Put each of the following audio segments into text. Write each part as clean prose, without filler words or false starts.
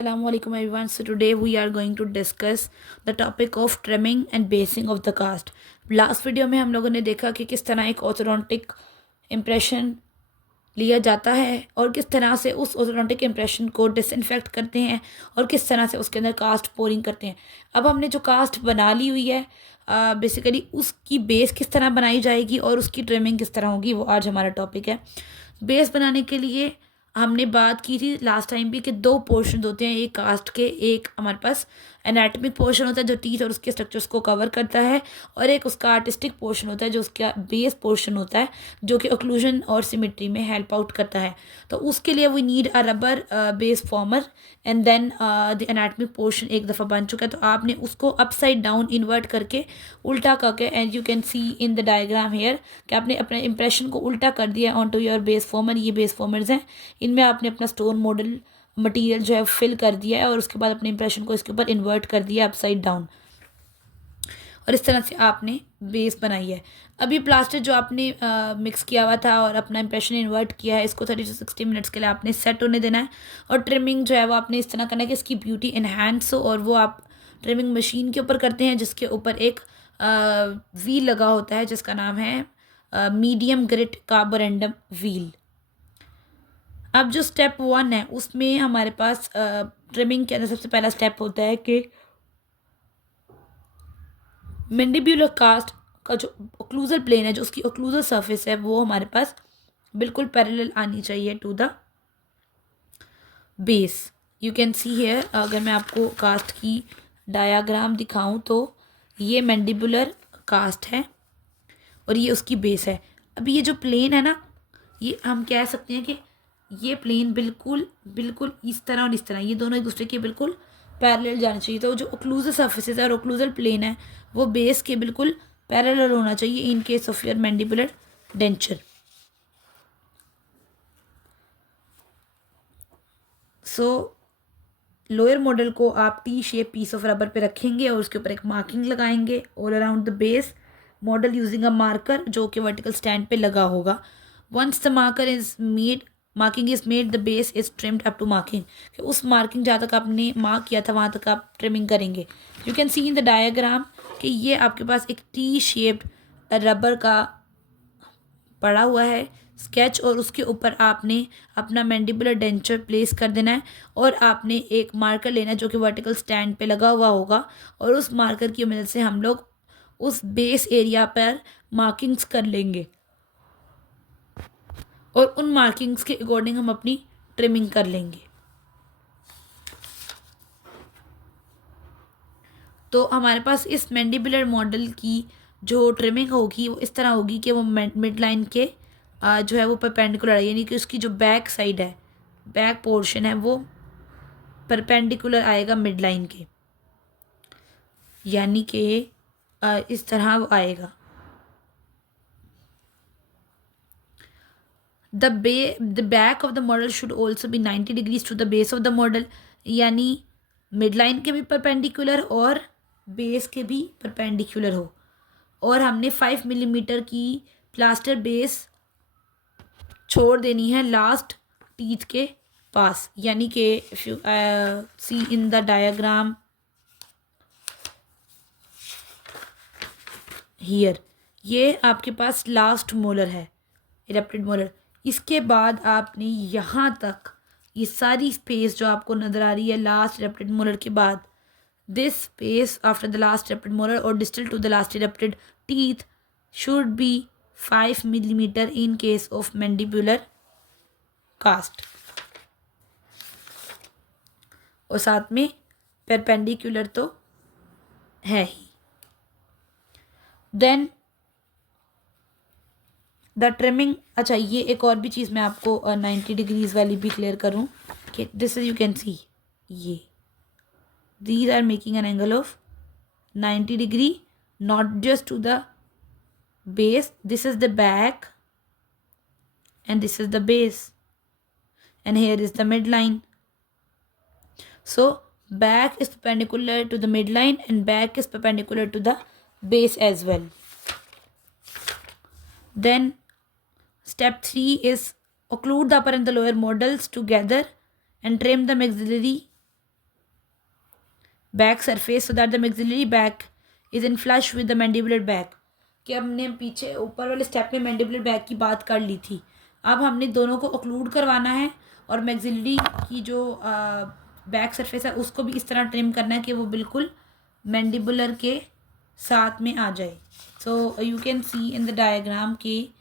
Assalamualaikum everyone. So today we are going to discuss the topic of trimming and basing of the cast. Last video में हम लोगों ने देखा कि किस तरह एक ऑर्थोडोंटिक इम्प्रेशन लिया जाता है और किस तरह से उस ऑर्थोडोंटिक इम्प्रेशन को डिसइंफेक्ट करते हैं और किस तरह से उसके अंदर कास्ट पोरिंग करते हैं। अब हमने जो कास्ट बना ली हुई है बेसिकली उसकी बेस किस तरह बनाई जाएगी और उसकी ट्रिमिंग किस तरह होगी, वो आज हमारा टॉपिक है। बेस बनाने के लिए हमने बात की थी लास्ट टाइम भी कि दो पोर्शन होते हैं, एक कास्ट के, एक हमारे पास एनाटमिक पोर्शन होता है जो टीथ और उसके स्ट्रक्चर्स को कवर करता है, और एक उसका आर्टिस्टिक पोर्शन होता है जो उसका बेस पोर्शन होता है जो कि ओक्लूजन और सिमेट्री में हेल्प आउट करता है। तो उसके लिए we need a rubber base former and then the anatomic portion एक दफ़ा बन चुका है तो आपने उसको अपसाइड डाउन इन्वर्ट करके उल्टा करके, and you can see in the diagram here कि आपने अपने इंप्रेशन को उल्टा कर दिया on to your base former. ये बेस फॉर्मर्स हैं, इनमें आपने अपना स्टोन मॉडल मटेरियल जो है फिल कर दिया है और उसके बाद अपने इंप्रेशन को इसके ऊपर इन्वर्ट कर दिया अपसाइड डाउन, और इस तरह से आपने बेस बनाई है। अभी प्लास्टर जो आपने मिक्स किया हुआ था और अपना इंप्रेशन इन्वर्ट किया है, इसको 30 से 60 मिनट्स के लिए आपने सेट होने देना है। और ट्रिमिंग जो है वो आपने इस तरह करना है कि इसकी ब्यूटी इन्हांस हो, और वो आप ट्रिमिंग मशीन के ऊपर करते हैं जिसके ऊपर एक व्हील लगा होता है जिसका नाम है मीडियम ग्रिट कार्बोरेंडम व्हील। अब जो स्टेप 1 है उसमें हमारे पास ट्रिमिंग के अंदर सबसे पहला स्टेप होता है कि मैंडिब्यूलर कास्ट का जो ओक्लूजल प्लेन है, जो उसकी ओक्लूजल सरफेस है, वो हमारे पास बिल्कुल पैरेलल आनी चाहिए to the base. You can see here, अगर मैं आपको कास्ट की डायाग्राम दिखाऊं तो ये मैंडिबुलर कास्ट है और ये उसकी बेस है। अभी ये जो प्लेन है ना, ये हम कह सकते हैं कि ये प्लेन बिल्कुल बिल्कुल इस तरह और इस तरह, ये दोनों एक दूसरे के बिल्कुल पैरेलल जाना चाहिए। तो जो ओक्लूजल सर्फेसेस है और ओक्लूजल प्लेन है वो बेस के बिल्कुल पैरेलल होना चाहिए in case of your mandibular denture. So lower model को आप T shape piece of rubber पे रखेंगे और उसके ऊपर एक मार्किंग लगाएंगे all around the base model using a marker जो कि वर्टिकल स्टैंड पे लगा होगा। Once the marking is made the base is trimmed up to marking, कि उस मार्किंग जहाँ तक आपने मार्क किया था वहाँ तक आप ट्रिमिंग करेंगे। You can see in the diagram कि ये आपके पास एक टी शेप्ड रबर का पड़ा हुआ है स्केच, और उसके ऊपर आपने अपना मैंडिबुलर डेंचर प्लेस कर देना है और आपने एक मार्कर लेना है जो कि वर्टिकल स्टैंड पे लगा हुआ होगा, और उस मार्कर की मदद से हम लोग उस बेस एरिया पर मार्किंग्स कर लेंगे और उन मार्किंग्स के अकॉर्डिंग हम अपनी ट्रिमिंग कर लेंगे। तो हमारे पास इस मैंडिबुलर मॉडल की जो ट्रिमिंग होगी वो इस तरह होगी कि वो मिड लाइन के जो है वो परपेंडिकुलर है, यानी कि उसकी जो बैक साइड है, बैक पोर्शन है, वो परपेंडिकुलर आएगा मिड लाइन के, यानी कि इस तरह वो आएगा। The back of the model should also be 90 degrees to the base of the model, यानी मिड लाइन के भी परपेंडिकुलर और बेस के भी परपेंडिकुलर हो। और हमने 5 मिलीमीटर की प्लास्टर बेस छोड़ देनी है लास्ट टीथ के पास, यानी कि if you see in the diagram here, ये आपके पास लास्ट मोलर है, इरप्टेड मोलर। इसके बाद आपने यहाँ तक ये सारी स्पेस जो आपको नज़र आ रही है लास्ट इरप्टेड मोलर के बाद, this space after the last erupted molar और distal to the last erupted teeth should be 5 millimeter in case of mandibular cast, और साथ में परपेंडिकुलर तो है ही। देन द ट्रिमिंग, अच्छा ये एक और भी चीज़ मैं आपको 90 डिग्रीज वाली भी क्लियर करूँ कि दिस इज, यू कैन सी, ये these are making an angle of 90 degree, not just to the base, this is the back and this is the base and here is the midline. So back is perpendicular to the midline and back is perpendicular to the base as well. Then step 3 is occlude the upper and the lower models together and trim the maxillary back surface so that the maxillary back is in flush with the mandibular back. कि हमने पीछे ऊपर वाले step में mandibular back की बात कर ली थी, अब हमने दोनों को ऑक्लूड करवाना है और मैक्सिलरी की जो बैक सरफेस है उसको भी इस तरह ट्रिम करना है कि वो बिल्कुल मैंडिबुलर के साथ में आ जाए। So you can see in the diagram कि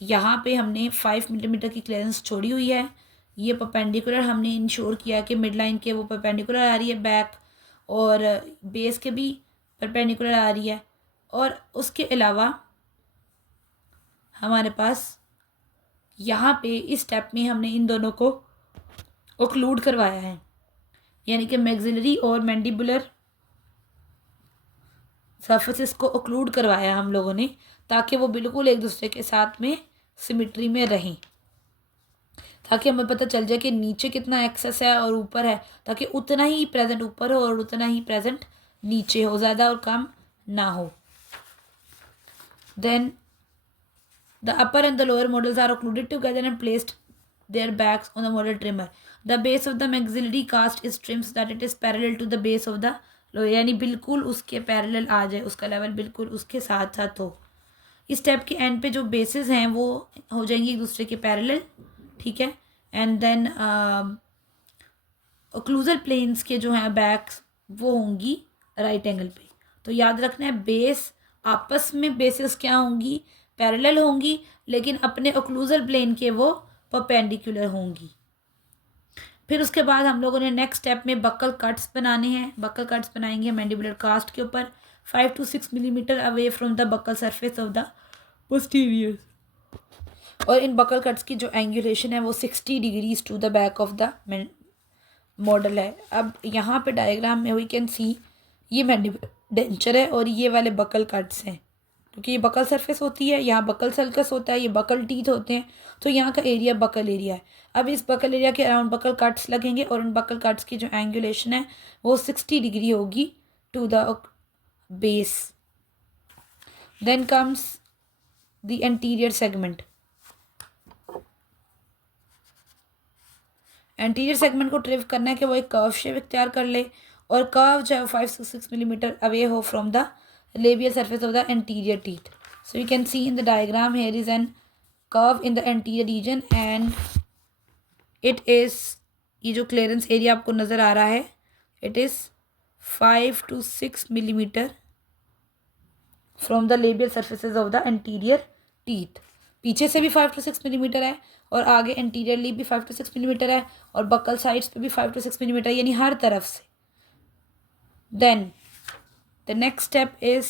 यहाँ पे हमने 5 मिलीमीटर की क्लियरेंस छोड़ी हुई है। ये परपेंडिकुलर हमने इंश्योर किया कि मिड लाइन के वो परपेंडिकुलर आ रही है बैक, और बेस के भी परपेंडिकुलर आ रही है। और उसके अलावा हमारे पास यहाँ पे इस स्टेप में हमने इन दोनों को ऑक्लूड करवाया है, यानी कि मैक्सिलरी और मैंडिबुलर सरफेसेस को ऑक्लूड करवाया हम लोगों ने, ताकि वो बिल्कुल एक दूसरे के साथ में सिमिट्री में रहें, ताकि हमें पता चल जाए कि नीचे कितना एक्सेस है और ऊपर है, ताकि उतना ही प्रेजेंट ऊपर हो और उतना ही प्रेजेंट नीचे हो, ज़्यादा और कम ना हो। Then the upper and the lower models are occluded together and placed their backs on the model trimmer. The base of the maxillary cast is trimmed so that it is parallel to the base of the lower, यानी बिल्कुल उसके parallel आ जाए, उसका level बिल्कुल उसके साथ साथ हो। इस स्टेप के एंड पे जो बेसिस हैं वो हो जाएंगी एक दूसरे के पैरेलल, ठीक है। एंड देन ओक्लूजल प्लेन्स के जो हैं बैक्स वो होंगी राइट एंगल पे। तो याद रखना है बेस आपस में बेसिस क्या होंगी, पैरेलल होंगी, लेकिन अपने ओक्लूजल प्लेन के वो परपेंडिकुलर होंगी। फिर उसके बाद हम लोगों ने नेक्स्ट स्टेप में बक्कल कट्स बनाने हैं। बक्कल कट्स बनाएंगे मैंडिबुलर कास्ट के ऊपर 5 to 6 millimetre away from the buccal surface of the posterior. और इन बक्कल कट्स की जो एंगुलेशन है वो 60 degrees to the back of the model है। अब यहाँ पे डायग्राम में वी कैन सी ये मैंडिबुलर डेंचर है और ये वाले बक्कल कट्स हैं, क्योंकि ये बकल सरफेस होती है, यहाँ बकल सल्कस होता है, ये बकल टीथ होते हैं, तो यहाँ का एरिया बकल एरिया है। अब इस बकल एरिया के अराउंड बकल कट्स लगेंगे और उन बकल कट्स की जो एंगुलेशन है वो 60 डिग्री होगी to the base. Then comes the anterior segment. Anterior segment को ट्रिम करना है कि वो एक कर्व शेप इख्तियार कर ले, और कर्व जो है 5 to 6 मिलीमीटर अवे हो from the labial surface of the anterior teeth. So you can see in the diagram here is an curve in the anterior region and it is, ये जो clearance area आपको नज़र आ रहा है, it is 5 to 6 millimetre from the labial surfaces of the anterior teeth. पीछे से भी 5 to 6 millimetre है और आगे anteriorly भी 5 to 6 मिलीमीटर है और बक्कल साइड्स पे भी 5 to 6 मिलीमीटर, यानी हर तरफ से। Then the next step is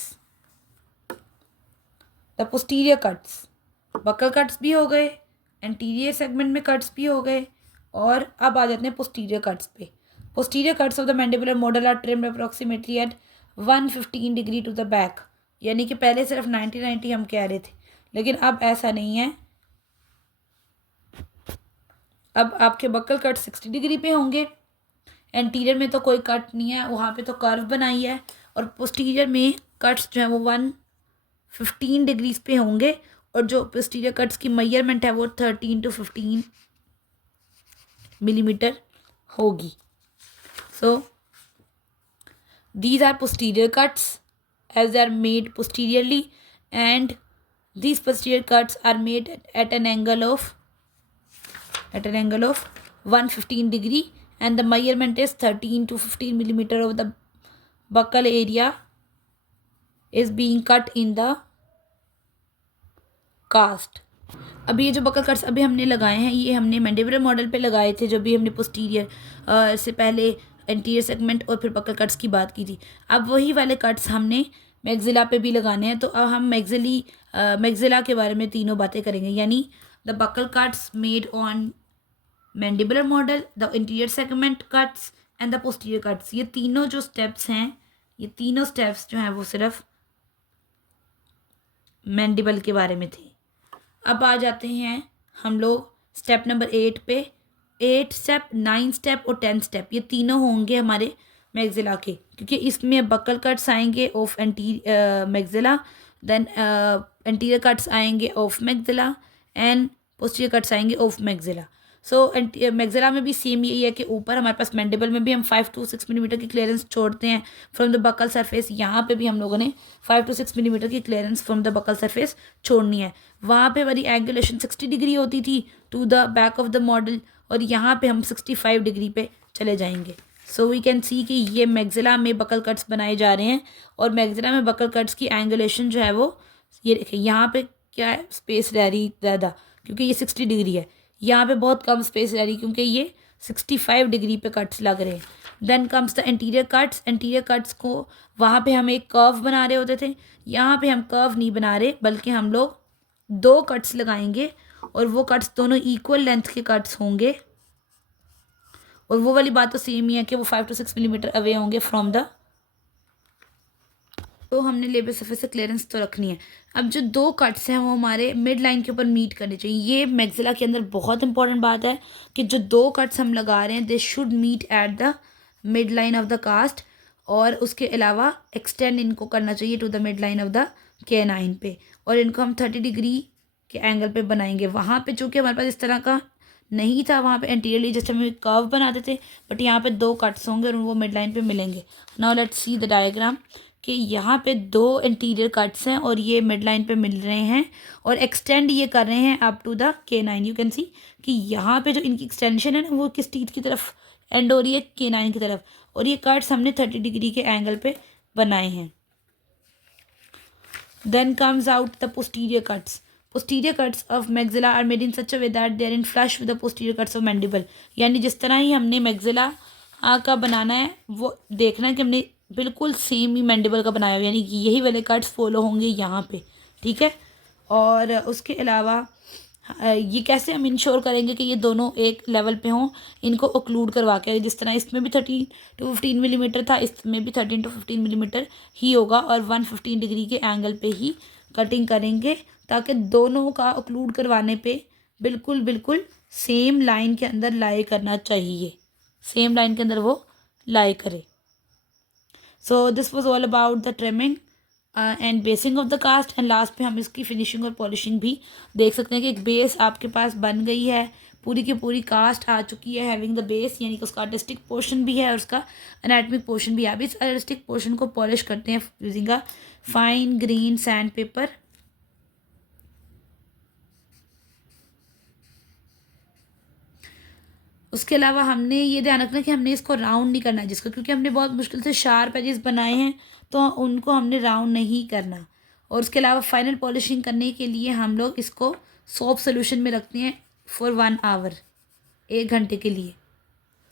the posterior cuts. Buccal cuts भी हो गए, एंटीरियर सेगमेंट में कट्स भी हो गए, और अब आ जाते हैं पोस्टीरियर कट्स पे। Posterior cuts of the mandibular model are trimmed approximately at 115 degree to the back, यानी कि पहले सिर्फ 90 हम कह रहे थे, लेकिन अब ऐसा नहीं है। अब आपके बकल कट 60 डिग्री पे होंगे, एंटीरियर में तो कोई कट नहीं है, वहाँ पे तो कर्व बनाई है, और पोस्टीरियर में कट्स जो है वो 115 डिग्रीज पे होंगे, और जो पोस्टीरियर कट्स की मेजरमेंट है वो 13 to 15 मिलीमीटर होगी। So these are posterior cuts as they are made posteriorly, and these posterior cuts are made at an angle of 115 degree, and the measurement is 13 to 15 millimeter of the buccal area is being cut in the cast. अभी ये जो buckle cuts अभी हमने लगाए हैं ये हमने mandibular model पे लगाए थे, जो भी हमने पोस्टीरियर से पहले एंटीरियर सेगमेंट और फिर बकल कट्स की बात की थी। अब वही वाले कट्स हमने मैक्सिला पे भी लगाने हैं। तो अब हम मैक्सिला के बारे में तीनों बातें करेंगे, यानी the buckle cuts made on mandibular model, the interior segment cuts and the posterior cuts. ये तीनों जो स्टेप्स हैं, ये तीनों स्टेप्स जो हैं वो सिर्फ मैंडिबल के बारे में थे। अब आ जाते हैं हम लोग स्टेप नंबर 8 पे। 8 स्टेप, 9 स्टेप और 10 स्टेप, ये तीनों होंगे हमारे मैक्सिला के, क्योंकि इसमें बकल कट्स आएंगे of maxilla, then anterior cuts आएंगे of maxilla, and posterior cuts आएंगे ऑफ मैक्सिला। सो मैग्जिला में भी सेम यही है कि ऊपर हमारे पास मैंडिबल में भी हम 5 to 6 मिलीमीटर की क्लियरेंस छोड़ते हैं फ्रॉम द बकल सरफेस। यहाँ पे भी हम लोगों ने 5 to 6 मिलीमीटर की clearance from the buckle surface छोड़नी है। वहाँ पे हमारी एंगुलेशन 60 डिग्री होती थी to the back of the model, और यहाँ पे हम 65 डिग्री पे चले जाएंगे। सो वी कैन सी कि ये मैग्जिला में बकल कट्स बनाए जा रहे हैं, और मैग्जिला में बकल कट्स की एंगुलेशन जो है वो ये देखिए, यहाँ पे क्या है, स्पेस रह रही ज़्यादा क्योंकि ये 60 डिग्री है, यहाँ पे बहुत कम स्पेस रह रही क्योंकि ये 65 डिग्री पे कट्स लग रहे हैं। Then comes the interior cuts. Interior cuts को वहाँ पे हम एक कर्व बना रहे होते थे, यहाँ पे हम कर्व नहीं बना रहे बल्कि हम लोग 2 कट्स लगाएंगे, और वो कट्स दोनों इक्वल लेंथ के कट्स होंगे, और वो वाली बात तो सेम ही है कि वो 5 to 6 मिलीमीटर अवे होंगे फ्रॉम द, तो हमने लेबर सरफेस से क्लियरेंस तो रखनी है। अब जो 2 कट्स हैं वो हमारे मिड लाइन के ऊपर मीट करने चाहिए। ये मैग्जिला के अंदर बहुत इंपॉर्टेंट बात है कि जो 2 कट्स हम लगा रहे हैं they should meet at the mid line of the cast, और उसके अलावा एक्सटेंड इनको करना चाहिए to the mid line of the K9 पे, और इनको हम 30 डिग्री के एंगल पे बनाएंगे। वहाँ पे चूँकि हमारे पास इस तरह का नहीं था, वहाँ पे एंटीरियरली जस्ट हम कर्व बनाते थे, बट यहाँ पे 2 कट्स होंगे और वो मिड लाइन पे मिलेंगे। Now let's see the diagram कि यहाँ पे 2 इंटीरियर कट्स हैं और ये मिड लाइन पे मिल रहे हैं, और एक्सटेंड ये कर रहे हैं up to the K9। You can see कि यहाँ पे जो इनकी एक्सटेंशन है ना वो किस टीथ की तरफ एंड हो रही है, K9 की तरफ, और ये कट्स हमने 30 डिग्री के एंगल पे बनाए हैं। Then comes out the posterior cuts. Posterior cuts of maxilla are made in such a way that they are in flush with the posterior cuts of mandible। यानी जिस तरह ही हमने मैग्जिला का बनाना है वो देखना है कि हमने बिल्कुल सेम ही मैंडिबल का बनाया हुआ, यानी कि यही वाले कट्स फॉलो होंगे यहाँ पे, ठीक है। और उसके अलावा ये कैसे हम इंश्योर करेंगे कि ये दोनों एक लेवल पे हों, इनको ओक्लूड करवा के, जिस तरह इसमें भी 13 to 15 मिलीमीटर था, इसमें भी 13 to 15 मिलीमीटर ही होगा, और 115 डिग्री के एंगल पे ही कटिंग करेंगे ताकि दोनों का ओक्लूड करवाने पे बिल्कुल बिल्कुल सेम लाइन के अंदर लाई करना चाहिए, सेम लाइन के अंदर वो लाई करे। So this was all about the trimming and basing of the cast, and last पे हम इसकी फिनिशिंग और पॉलिशिंग भी देख सकते हैं कि एक बेस आपके पास बन गई है, पूरी की पूरी कास्ट आ चुकी है हैविंग द बेस, यानी कि उसका आर्टिस्टिक पोर्शन भी है और उसका एनाटॉमिक पोर्शन भी है। अब इस आर्टिस्टिक पोर्शन को पॉलिश करते हैं using a fine green sand paper. उसके अलावा हमने ये ध्यान रखना कि हमने इसको राउंड नहीं करना है जिसको, क्योंकि हमने बहुत मुश्किल से शार्प एजेस बनाए हैं तो उनको हमने राउंड नहीं करना। और उसके अलावा फाइनल पॉलिशिंग करने के लिए हम लोग इसको सोप सोल्यूशन में रखते हैं फॉर 1 आवर, 1 घंटे के लिए,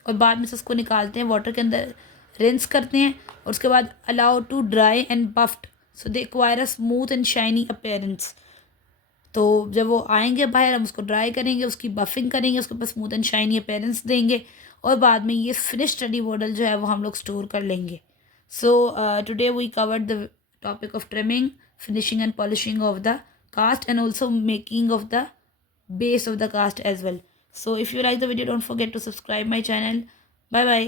और बाद में से उसको निकालते हैं, वाटर के अंदर रिंस करते हैं, और उसके बाद allow to dry and buffed so they acquire a smooth and shiny appearance. तो जब वो आएंगे बाहर हम उसको ड्राई करेंगे, उसकी बफिंग करेंगे, उसके पास स्मूथ एंड शाइनी अपीयरेंस देंगे, और बाद में ये फिनिश स्टडी मॉडल जो है वो हम लोग स्टोर कर लेंगे। So today we covered the topic of trimming, finishing and polishing of the cast, and also making of the base of the cast as well. So if you like the video, don't forget to subscribe my channel. Bye bye.